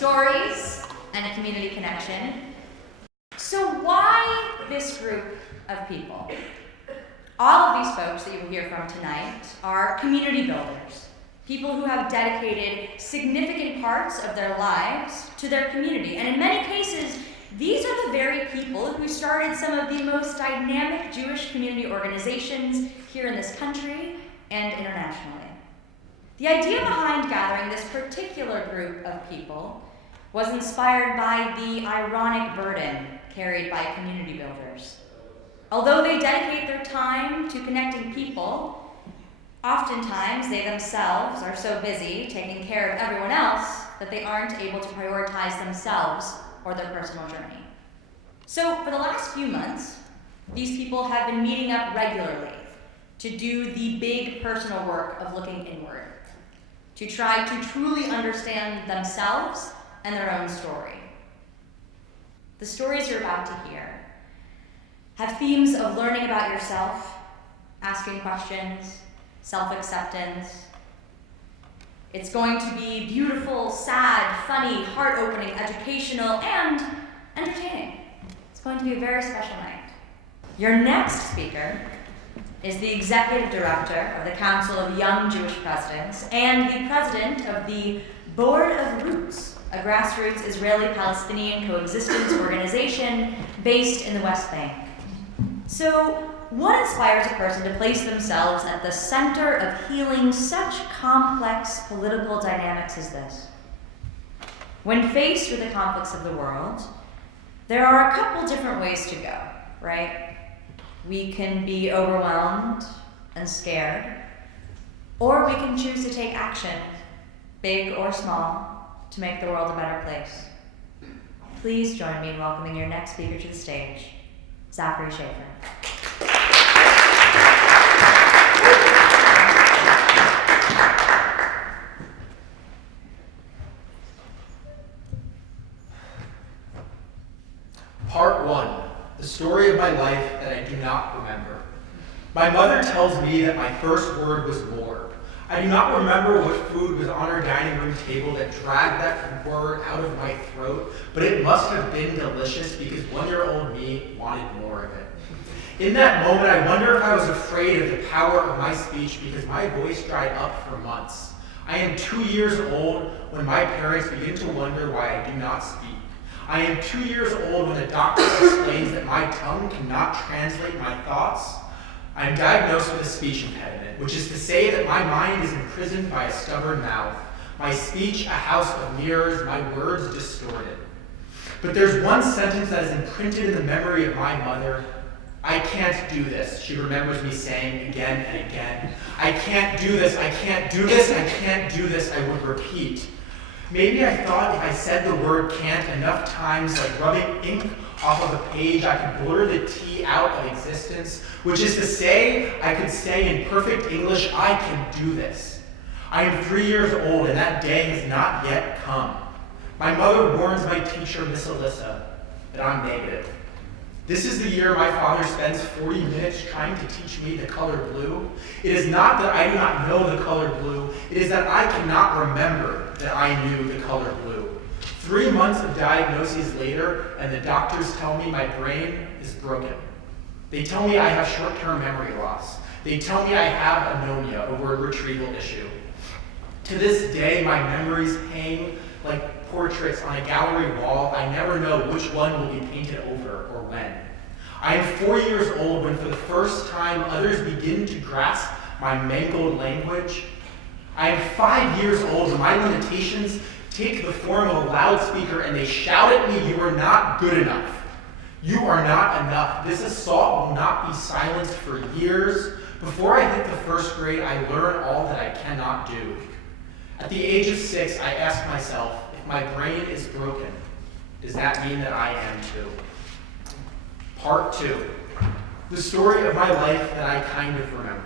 stories, and community connection. So why this group of people? All of these folks that you will hear from tonight are community builders, people who have dedicated significant parts of their lives to their community. And in many cases, these are the very people who started some of the most dynamic Jewish community organizations here in this country and internationally. The idea behind gathering this particular group of people was inspired by the ironic burden carried by community builders. Although they dedicate their time to connecting people, oftentimes they themselves are so busy taking care of everyone else that they aren't able to prioritize themselves or their personal journey. So for the last few months, these people have been meeting up regularly to do the big personal work of looking inward, to try to truly understand themselves and their own story. The stories you're about to hear have themes of learning about yourself, asking questions, self-acceptance. It's going to be beautiful, sad, funny, heart-opening, educational, and entertaining. It's going to be a very special night. Your next speaker is the Executive Director of the Council of Young Jewish Presidents and the President of the Board of Roots, a grassroots Israeli-Palestinian coexistence organization based in the West Bank. So, what inspires a person to place themselves at the center of healing such complex political dynamics as this? When faced with the conflicts of the world, there are a couple different ways to go, right? We can be overwhelmed and scared, or we can choose to take action, big or small, to make the world a better place. Please join me in welcoming your next speaker to the stage, Zachary Schaffer. Part 1, the story of my life that I do not remember. My mother tells me that my first word was Lord. I do not remember what food was on our dining room table that dragged that word out of my throat, but it must have been delicious because 1-year-old me wanted more of it. In that moment, I wonder if I was afraid of the power of my speech because my voice dried up for months. I am 2 years old when my parents begin to wonder why I do not speak. I am 2 years old when the doctor explains that my tongue cannot translate my thoughts. I am diagnosed with a speech impediment, which is to say that my mind is imprisoned by a stubborn mouth, my speech a house of mirrors, my words distorted. But there's one sentence that is imprinted in the memory of my mother. I can't do this, she remembers me saying again and again. I can't do this, I can't do this, I can't do this, I would repeat. Maybe I thought if I said the word can't enough times, like rubbing ink off of a page, I could blur the T out of existence, which is to say, I could say in perfect English, I can do this. I am 3 years old and that day has not yet come. My mother warns my teacher, Miss Alyssa, that I'm negative. This is the year my father spends 40 minutes trying to teach me the color blue. It is not that I do not know the color blue, it is that I cannot remember that I knew the color blue. 3 months of diagnoses later, and the doctors tell me my brain is broken. They tell me I have short-term memory loss. They tell me I have anomia, a word retrieval issue. To this day, my memories hang like portraits on a gallery wall. I never know which one will be painted over or when. I am 4 years old when for the first time others begin to grasp my mangled language. I am 5 years old when my limitations take the form of a loudspeaker and they shout at me, "You are not good enough. You are not enough. This assault will not be silenced for years." Before I hit the first grade, I learn all that I cannot do. At the age of 6, I ask myself, if my brain is broken, does that mean that I am too? Part 2, the story of my life that I kind of remember.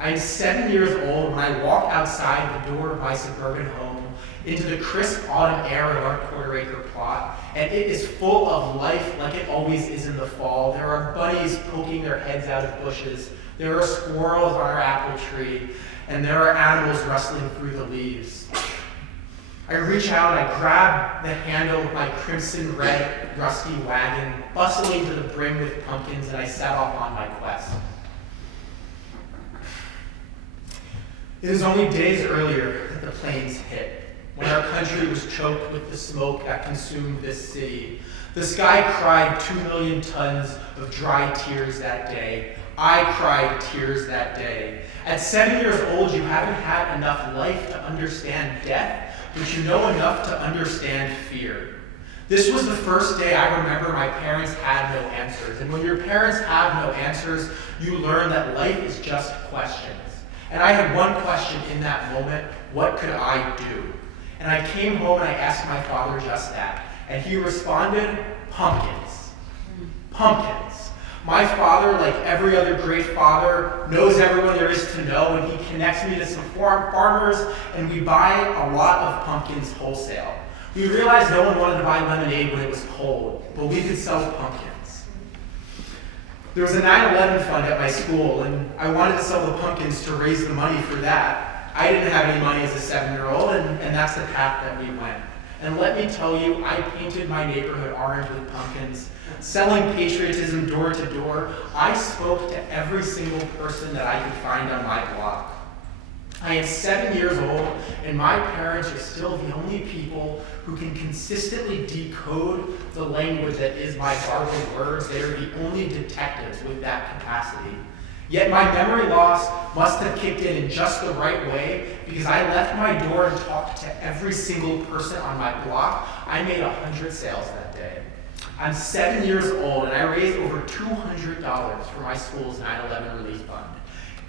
I am 7 years old when I walk outside the door of my suburban home into the crisp autumn air of our quarter-acre plot, and it is full of life like it always is in the fall. There are bunnies poking their heads out of bushes, there are squirrels on our apple tree, and there are animals rustling through the leaves. I reach out, I grab the handle of my crimson red rusty wagon, bustling to the brim with pumpkins, and I set off on my quest. It is only days earlier that the planes hit, when our country was choked with the smoke that consumed this city. The sky cried 2 million tons of dry tears that day. I cried tears that day. At 7 years old, you haven't had enough life to understand death, but you know enough to understand fear. This was the first day I remember my parents had no answers. And when your parents have no answers, you learn that life is just questions. And I had one question in that moment: what could I do? And I came home and I asked my father just that. And he responded, pumpkins. Pumpkins. My father, like every other great father, knows everyone there is to know, and he connects me to some farmers, and we buy a lot of pumpkins wholesale. We realized no one wanted to buy lemonade when it was cold, but we could sell pumpkins. There was a 9/11 fund at my school, and I wanted to sell the pumpkins to raise the money for that. I didn't have any money as a 7-year-old, and that's the path that we went. And let me tell you, I painted my neighborhood orange with pumpkins. Selling patriotism door to door, I spoke to every single person that I could find on my block. I am 7 years old, and my parents are still the only people who can consistently decode the language that is my garbled words. They are the only detectives with that capacity. Yet my memory loss must have kicked in just the right way, because I left my door and talked to every single person on my block. I made 100 sales that day. I'm 7 years old, and I raised over $200 for my school's 9/11 relief fund.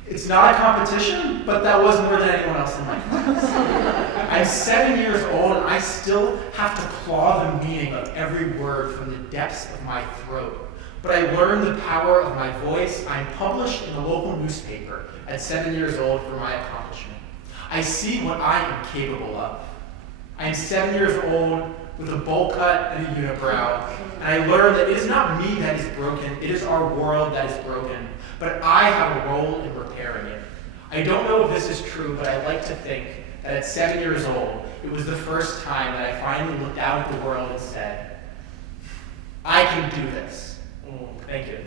It's not a competition, but that was more than anyone else in my class. I'm 7 years old, and I still have to claw the meaning of every word from the depths of my throat. But I learned the power of my voice. I'm published in a local newspaper at 7 years old for my accomplishment. I see what I am capable of. I am 7 years old with a bowl cut and a unibrow, and I learned that it is not me that is broken, it is our world that is broken. But I have a role in repairing it. I don't know if this is true, but I like to think that at 7 years old, it was the first time that I finally looked out at the world and said, I can do this. Thank you.